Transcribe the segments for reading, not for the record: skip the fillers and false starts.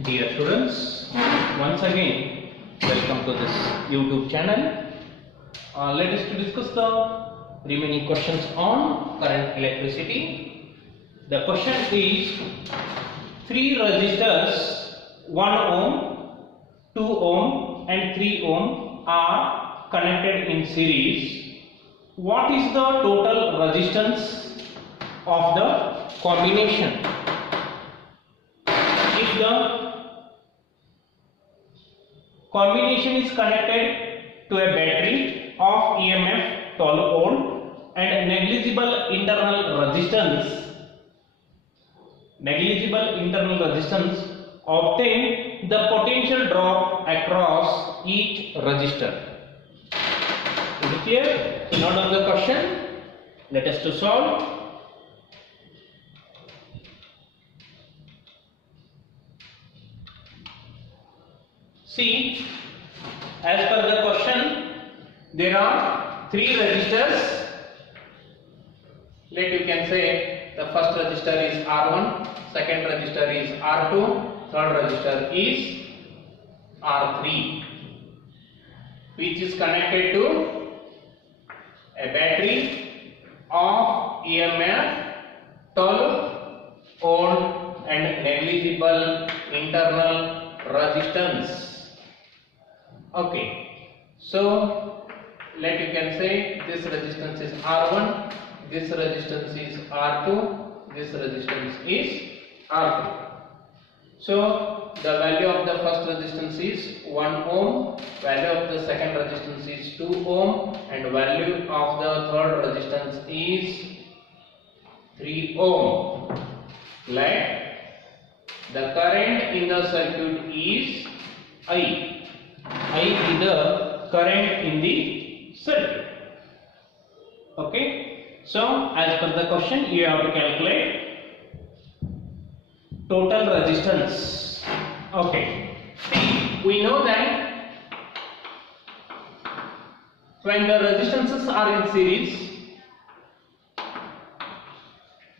Dear students, once again welcome to this YouTube channel. Let us to discuss the remaining questions on current electricity. The question is, three resistors 1 ohm, 2 ohm and 3 ohm are connected in series. What is the total resistance of the combination? If the combination is connected to a battery of EMF 12 volt and negligible internal resistance, obtain the potential drop across each resistor. Is it clear? Note down the question. Let us to solve. See, as per the question, there are three resistors. You can say the first resistor is R1, second resistor is R2, third resistor is R3, which is connected to a battery of EMF 12 volt and negligible internal resistance. Okay, so you can say this resistance is R1, this resistance is R2, this resistance is R3. So the value of the first resistance is 1 ohm, value of the second resistance is 2 ohm and value of the third resistance is 3 ohm. Like the current in the circuit is I. I is the current in the circuit. Okay. So as per the question, you have to calculate total resistance. Okay. See, we know that when the resistances are in series,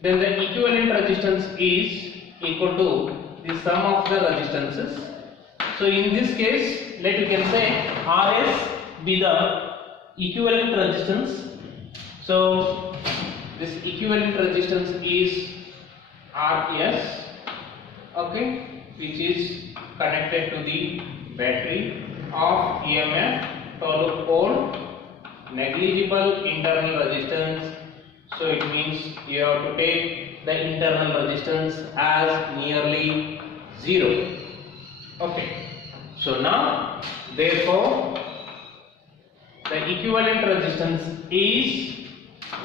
then the equivalent resistance is equal to the sum of the resistances. So in this case, you can say RS be the equivalent resistance. So this equivalent resistance is RS, okay, which is connected to the battery of EMF 12 volt, negligible internal resistance. So it means you have to take the internal resistance as nearly 0. Okay. So now, therefore, the equivalent resistance is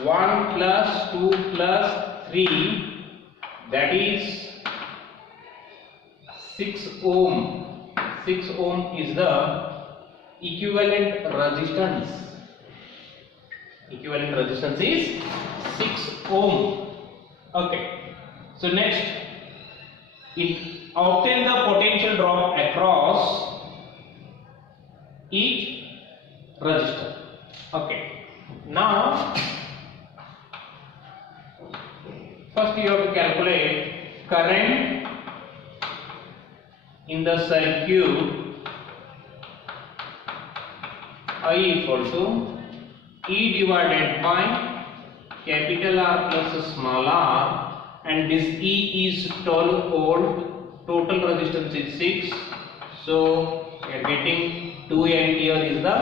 1 plus 2 plus 3, that is 6 ohm. 6 ohm is the equivalent resistance. Equivalent resistance is 6 ohm. Okay. So next, obtain the potential drop across each resistor. Okay. Now, first you have to calculate current in the circuit. I equal to E divided by capital R plus small r, and this E is 12 volt, total resistance is 6, so we are getting 2 ampere is the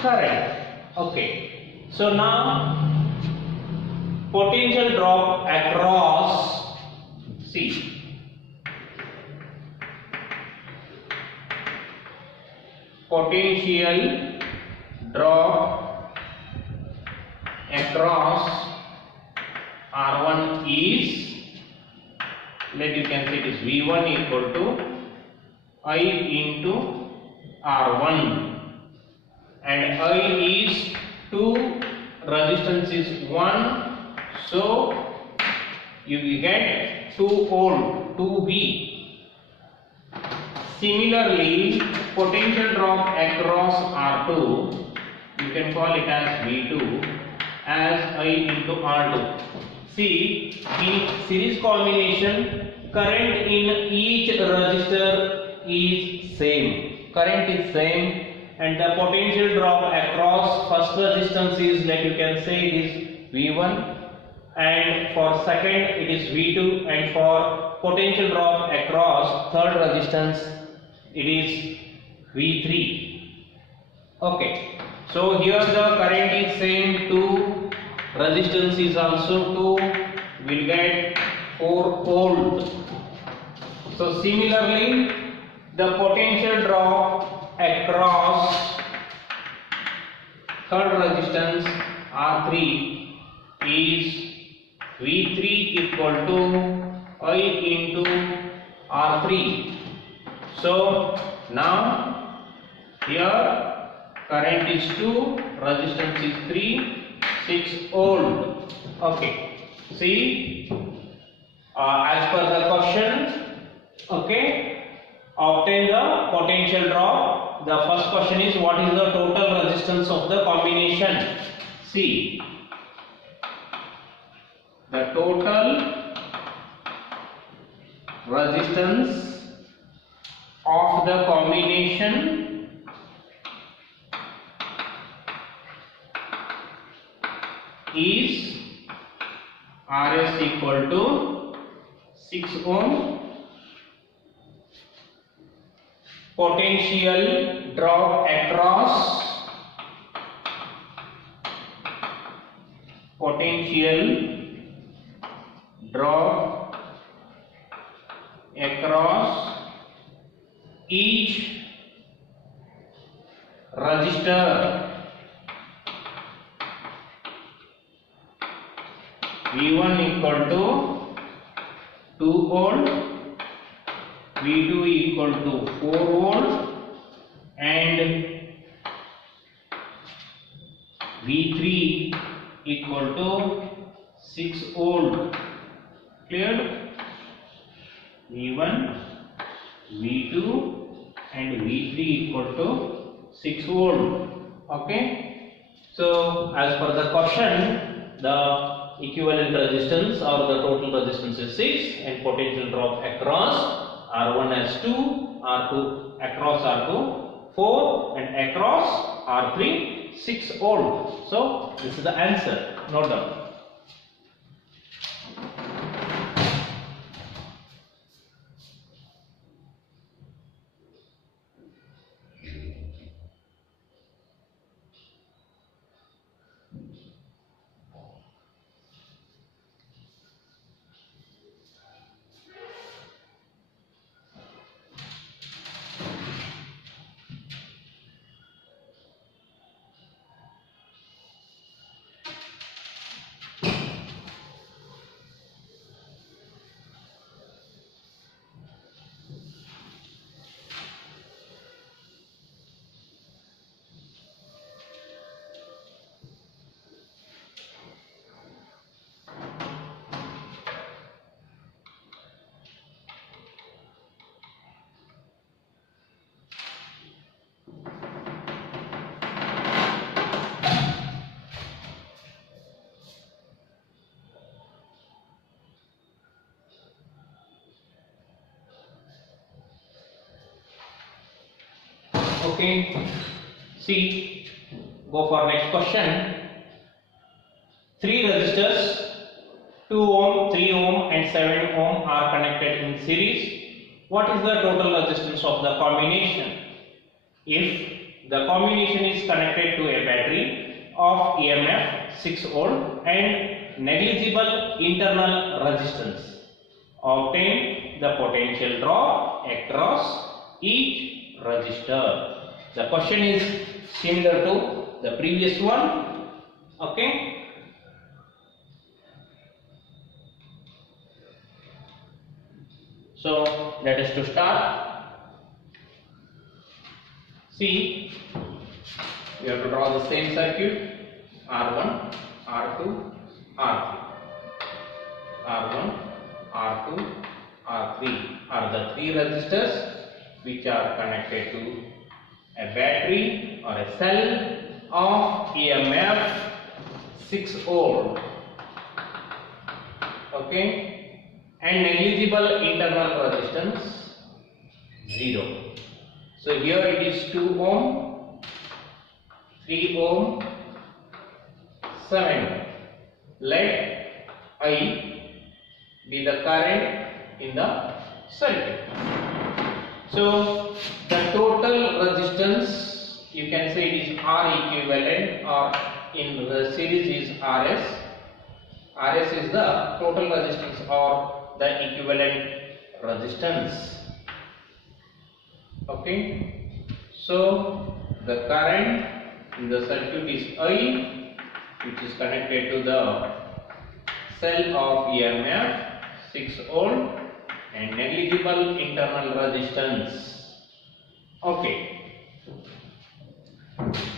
current. Okay, so now potential drop across, see, potential drop across R1 is, you can say it is V1 equal to I into R1, and I is 2, resistance is 1, so you will get 2 volt, 2V. Similarly, potential drop across R2, you can call it as V2, as I into R2. See, in series combination, current in each resistor is same. Current is same, and the potential drop across first resistance is, like you can say, it is V1, and for second it is V2, and for potential drop across third resistance it is V3. Okay, so here the current is same, 2, resistance is also 2, will get 4 volt. So similarly, the potential drop across third resistance R3 is V3 equal to I into R3. So now here current is 2, resistance is 3, 6 volt. Okay, see, as per the question, okay, obtain the potential drop. The first question is, what is the total resistance of the combination? See, the total resistance of the combination is Rs equal to 6 ohm. Potential drop across each resistor V1 equal to 2 volt, V2 equal to 4 volt, and V3 equal to 6 volt. Clear? V1, V2 and V3 equal to 6 volt. Okay. So as per the question, the equivalent resistance or the total resistance is 6, and potential drop across R1 as 2, R2 across R2 4, and across R3 6 volt. So this is the answer. Note down. Okay, see, go for next question. 3 resistors 2 ohm, 3 ohm and 7 ohm are connected in series. What is the total resistance of the combination? If the combination is connected to a battery of EMF 6 volt and negligible internal resistance, obtain the potential drop across each resistor. The question is similar to the previous one. Okay. So let us to start. See, we have to draw the same circuit. R1, R2, R3. R1, R2, R3 are the 3 resistors which are connected to a battery or a cell of EMF 6 volt. Okay. and negligible internal resistance 0. So here it is 2 ohm, 3 ohm, 7 ohm. Let I be the current in the circuit. So the total resistance, you can say it is R equivalent, or in the series is RS. RS is the total resistance or the equivalent resistance. Okay. So the current in the circuit is I, which is connected to the cell of EMF 6 volt and negligible internal resistance. Okay.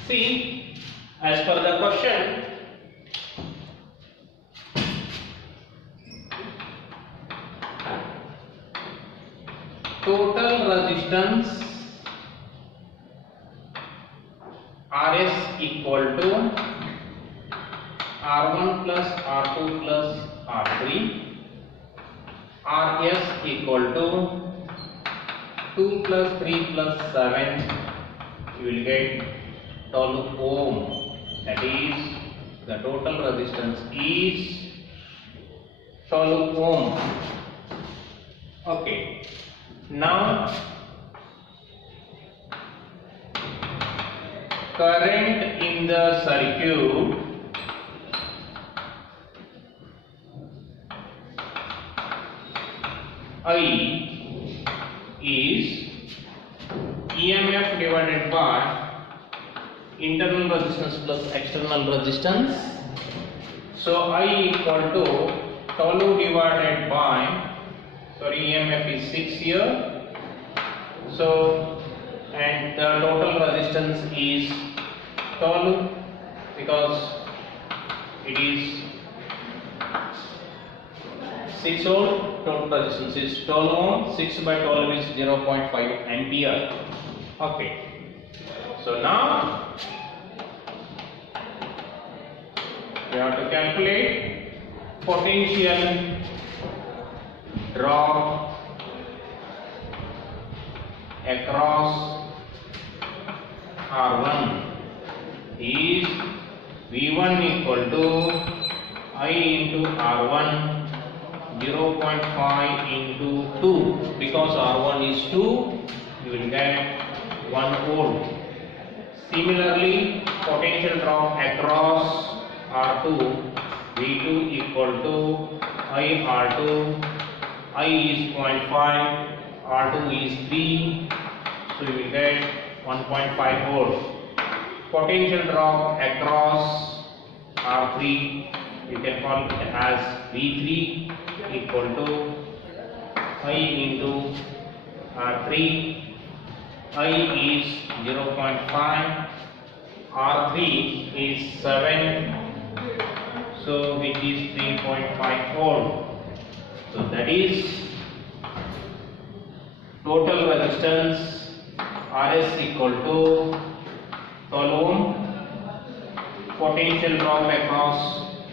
See, as per the question, total resistance RS equal to R1 plus R2 plus R3, RS equal to 2 plus 3 plus 7, you will get 12 ohm. That is, the total resistance is 12 ohm. Okay. Now current in the circuit I is EMF divided by internal resistance plus external resistance. So I equal to 12 divided by, EMF is 6 here. So, and the total resistance is 12 because it is 6 volt. Total resistance is 12 ohm. 6 by 12 is 0.5 ampere. Okay. So now we have to calculate potential drop across R1 is V1 equal to I into R1 0.5 into 2, because R1 is 2, you will get 1 volt. Similarly, potential drop across R2 V2 equal to I R2, I is 0.5, R2 is 3, so you will get 1.5 volt. Potential drop across R3, you can call it as V3 equal to I into R3, I is 0.5, R3 is 7, so which is 3.5 volt. So that is total resistance RS equal to 12 ohm, potential drop across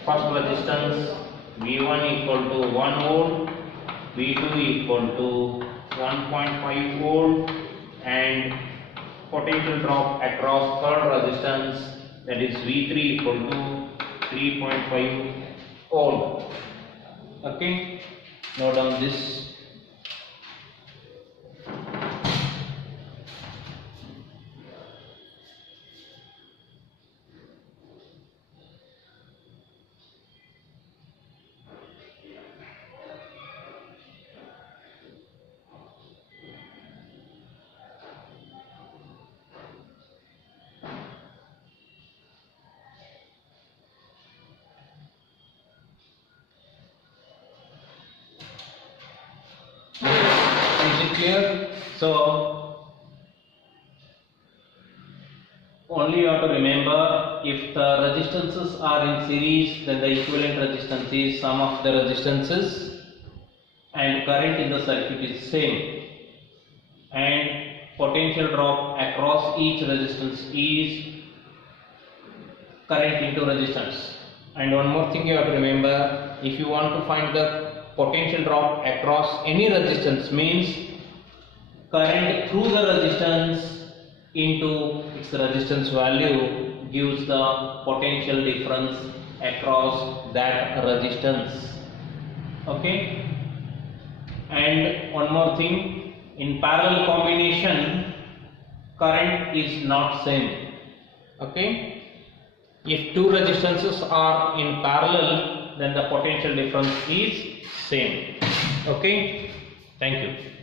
first resistance V1 equal to 1 volt, V2 equal to 1.5 volt, and potential drop across third resistance, that is V3 equal to 3.5 ohm. Okay, note down this. Clear? So only you have to remember, if the resistances are in series, then the equivalent resistance is sum of the resistances, and current in the circuit is same, and potential drop across each resistance is current into resistance. And one more thing you have to remember, if you want to find the potential drop across any resistance means current through the resistance into its resistance value gives the potential difference across that resistance. Okay, and one more thing, in parallel combination current is not same. Okay, if two resistances are in parallel then the potential difference is same. Okay, thank you.